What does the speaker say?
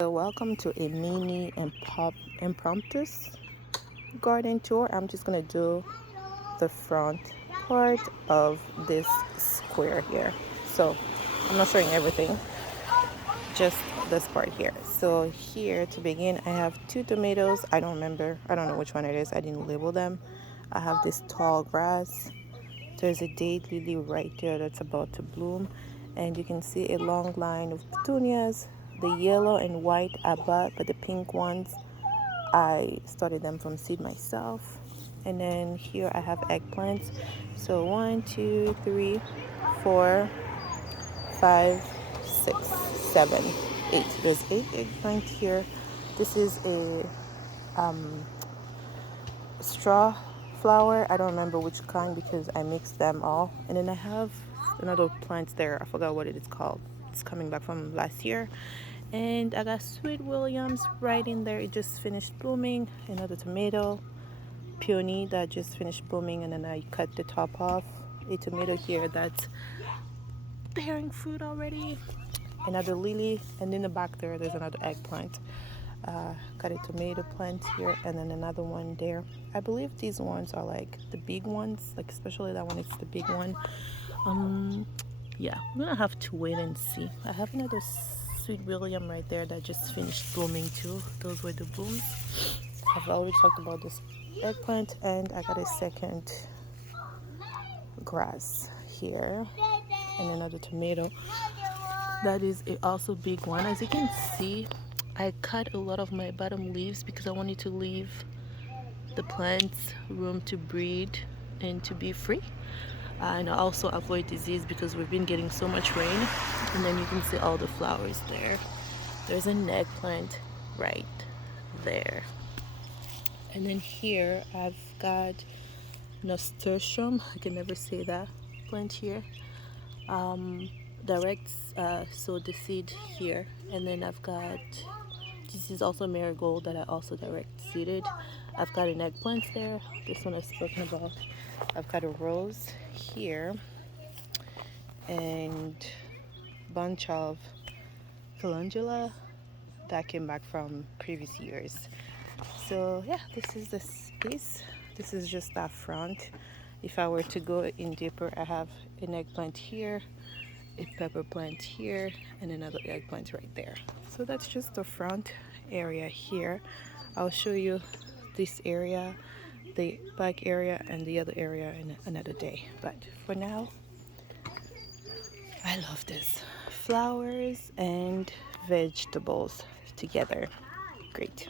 So welcome to a mini and pop impromptu garden tour. I'm just gonna do the front part of this square here. So I'm not showing everything, just this part here. So here to begin, I have two tomatoes. I don't know which one it is. I didn't label them. I have this tall grass. There's a date lily right there that's about to bloom, and you can see a long line of petunias. The yellow and white I bought, but the pink ones I started them from seed myself. And then here I have eggplants. So 1, 2, 3, 4, 5, 6, 7, 8. There's 8 eggplants here. This is a straw flower. I don't remember which kind because I mixed them all. And then I have another plant there. I forgot what it is called. It's coming back from last year. And I got sweet williams right in there. It just finished blooming. Another tomato, peony that just finished blooming, and then I cut the top off. A tomato here that's bearing fruit already. Another lily, and in the back there's another eggplant. Got a tomato plant here, and then another one there. I believe these ones are like the big ones, like especially that one is the big one. Yeah, we're gonna have to wait and see. I have another sweet william right there that just finished blooming too. Those were the blooms. I've already talked about this eggplant, and I got a second grass here, and another tomato that is a also big one. As you can see, I cut a lot of my bottom leaves because I wanted to leave the plants room to breed and to be free, and also avoid disease because we've been getting so much rain. And then you can see all the flowers there. There's an eggplant right there, and then here I've got nasturtium. I can never say that plant here. Direct sowed the seed here, and then I've got, this is also marigold that I also direct seeded. I've got an eggplant there. This one I've spoken about. I've got a rose here and bunch of calendula that came back from previous years. So yeah, this is the space. This is just that front. If I were to go in deeper, I have an eggplant here, a pepper plant here, and another eggplant right there. So that's just the front area here. I'll show you this area, the back area, and the other area in another day. But for now, I love this. Flowers and vegetables together. Great.